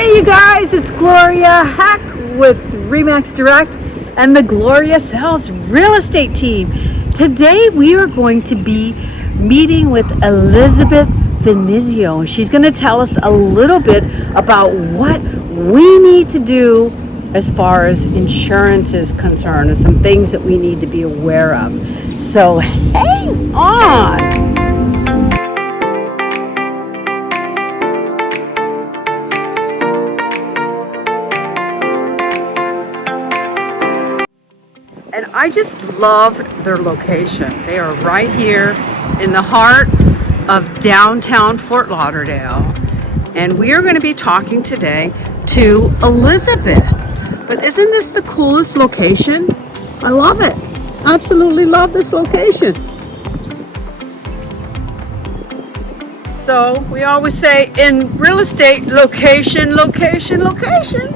Hey you guys, it's Gloria Hack with Remax Direct and the Gloria Sells Real Estate team. Today we are going to be meeting with Elizabeth Finizio. She's going to tell us a little bit about what we need to do as far as insurance is concerned and some things that we need to be aware of. So hang on. And I just love their location. They are right here in the heart of downtown Fort Lauderdale. And we are going to be talking today to Elizabeth. But isn't this the coolest location? I love it. Absolutely love this location. So we always say in real estate, location, location, location.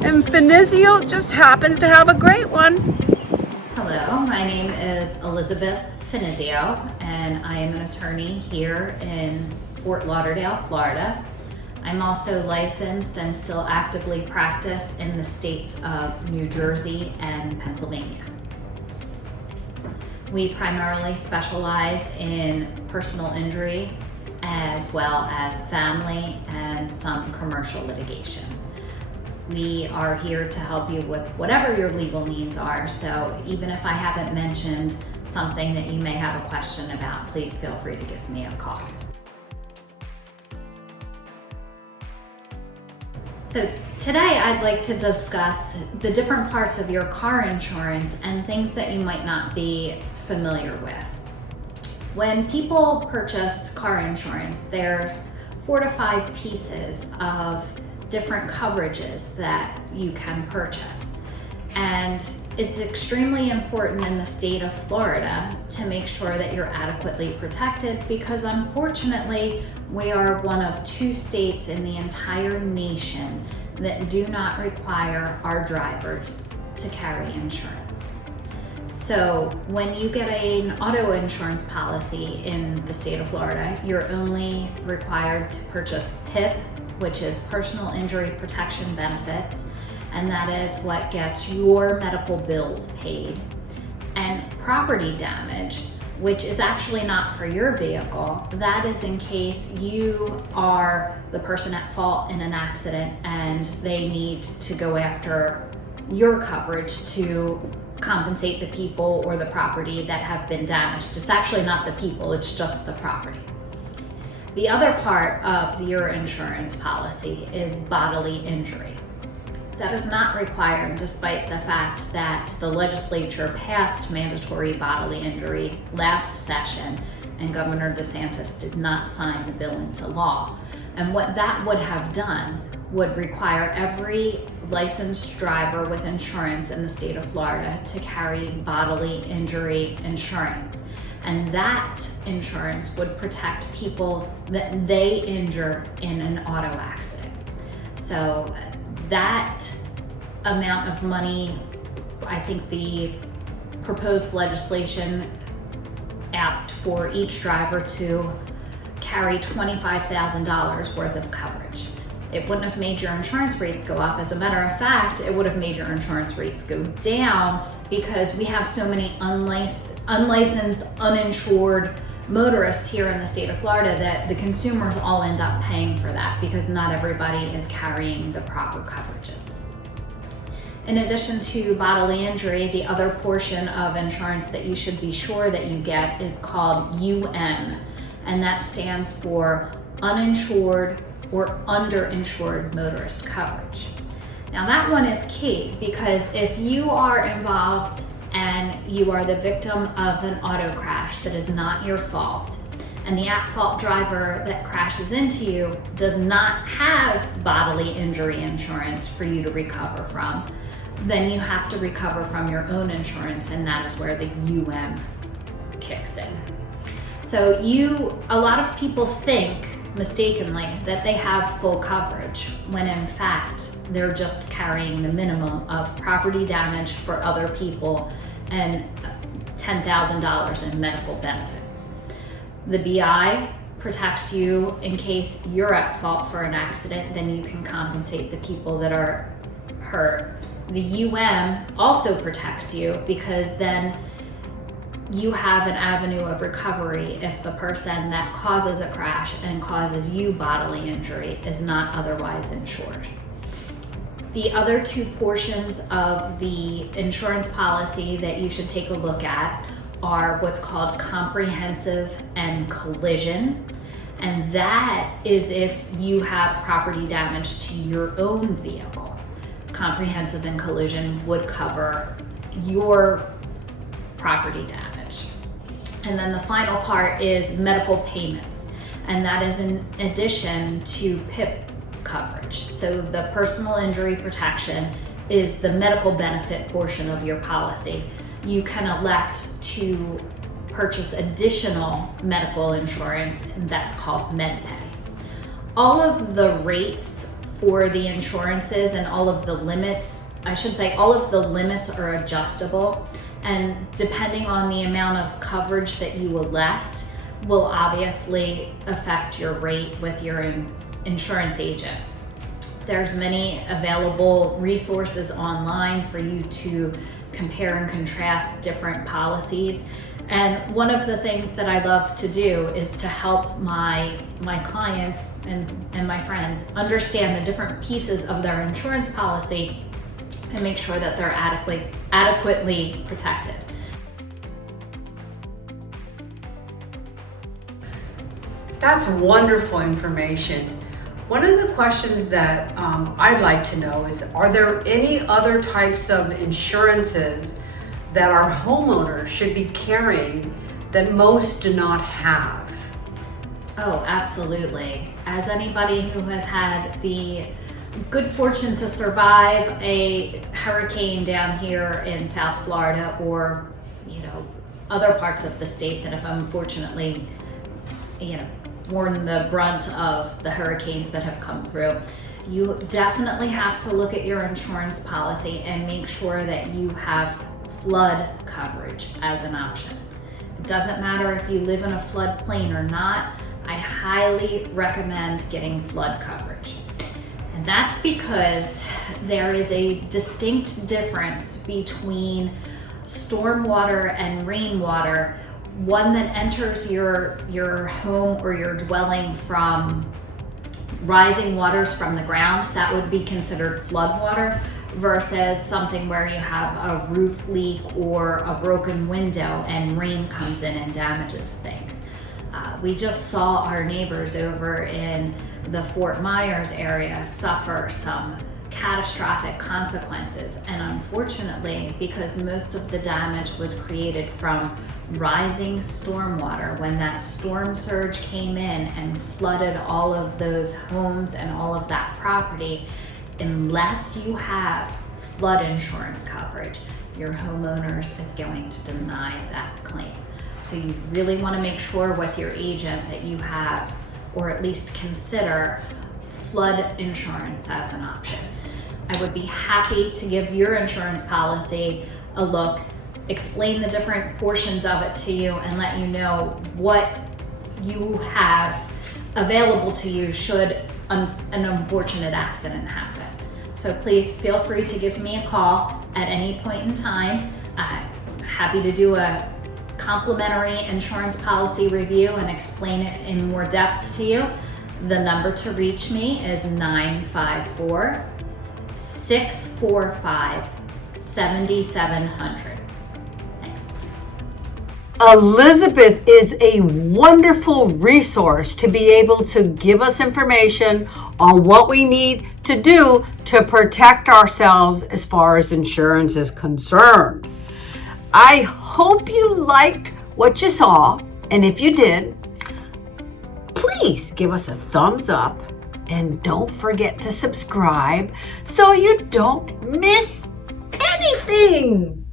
And Finizio just happens to have a great one. Hello, my name is Elizabeth Finizio, and I am an attorney here in Fort Lauderdale, Florida. I'm also licensed and still actively practice in the states of New Jersey and Pennsylvania. We primarily specialize in personal injury as well as family and some commercial litigation. We are here to help you with whatever your legal needs are, so even if I haven't mentioned something that you may have a question about, please feel free to give me a call. So today I'd like to discuss the different parts of your car insurance and things that you might not be familiar with. When people purchase car insurance, there's 4 to 5 pieces of different coverages that you can purchase. And it's extremely important in the state of Florida to make sure that you're adequately protected, because unfortunately we are one of 2 states in the entire nation that do not require our drivers to carry insurance. So when you get an auto insurance policy in the state of Florida, you're only required to purchase PIP, which is personal injury protection benefits, and that is what gets your medical bills paid. And property damage, which is actually not for your vehicle, that is in case you are the person at fault in an accident and they need to go after your coverage to compensate the people or the property that have been damaged. It's actually not the people, it's just the property. The other part of your insurance policy is bodily injury. That is not required despite the fact that the legislature passed mandatory bodily injury last session and Governor DeSantis did not sign the bill into law. And what that would have done would require every licensed driver with insurance in the state of Florida to carry bodily injury insurance. And that insurance would protect people that they injure in an auto accident. So that amount of money, I think the proposed legislation asked for each driver to carry $25,000 worth of coverage. It wouldn't have made your insurance rates go up. As a matter of fact, it would have made your insurance rates go down because we have so many unlicensed, uninsured motorists here in the state of Florida that the consumers all end up paying for that because not everybody is carrying the proper coverages. In addition to bodily injury, the other portion of insurance that you should be sure that you get is called UM, and that stands for uninsured or underinsured motorist coverage. Now that one is key because if you are involved and you are the victim of an auto crash that is not your fault, and the at-fault driver that crashes into you does not have bodily injury insurance for you to recover from, then you have to recover from your own insurance, and that is where the UM kicks in. So a lot of people think mistakenly that they have full coverage when in fact they're just carrying the minimum of property damage for other people and $10,000 in medical benefits. The BI protects you in case you're at fault for an accident, then you can compensate the people that are hurt. The also protects you because then you have an avenue of recovery if the person that causes a crash and causes you bodily injury is not otherwise insured. The other two portions of the insurance policy that you should take a look at are what's called comprehensive and collision. And that is if you have property damage to your own vehicle. Comprehensive and collision would cover your property damage. And then the final part is medical payments, and that is in addition to PIP coverage. So the personal injury protection is the medical benefit portion of your policy. You can elect to purchase additional medical insurance, and that's called MedPay. All of the rates for the insurances and all of the limits, all of the limits are adjustable, and depending on the amount of coverage that you elect will obviously affect your rate with your insurance agent. There's many available resources online for you to compare and contrast different policies. And one of the things that I love to do is to help my clients and my friends understand the different pieces of their insurance policy and make sure that they're adequately protected. That's wonderful information. One of the questions that I'd like to know is, are there any other types of insurances that our homeowners should be carrying that most do not have? Oh, absolutely. As anybody who has had the good fortune to survive a hurricane down here in South Florida, or other parts of the state that have unfortunately borne the brunt of the hurricanes that have come through, you definitely have to look at your insurance policy and make sure that you have flood coverage as an option. It doesn't matter if you live in a floodplain or not, I highly recommend getting flood coverage. And that's because there is a distinct difference between stormwater and rainwater. One that enters your home or your dwelling from rising waters from the ground, that would be considered floodwater, versus something where you have a roof leak or a broken window and rain comes in and damages things. We just saw our neighbors over in the Fort Myers area suffer some catastrophic consequences, and unfortunately, because most of the damage was created from rising stormwater, when that storm surge came in and flooded all of those homes and all of that property, unless you have flood insurance coverage, your homeowners is going to deny that claim. So you really want to make sure with your agent that you have, or at least consider, flood insurance as an option. I would be happy to give your insurance policy a look, explain the different portions of it to you, and let you know what you have available to you should an unfortunate accident happen. So please feel free to give me a call at any point in time. Happy to do a complimentary insurance policy review and explain it in more depth to you. The number to reach me is 954-645-7700. Thanks. Elizabeth is a wonderful resource to be able to give us information on what we need to do to protect ourselves as far as insurance is concerned. I hope you liked what you saw, and if you did, please give us a thumbs up and don't forget to subscribe so you don't miss anything.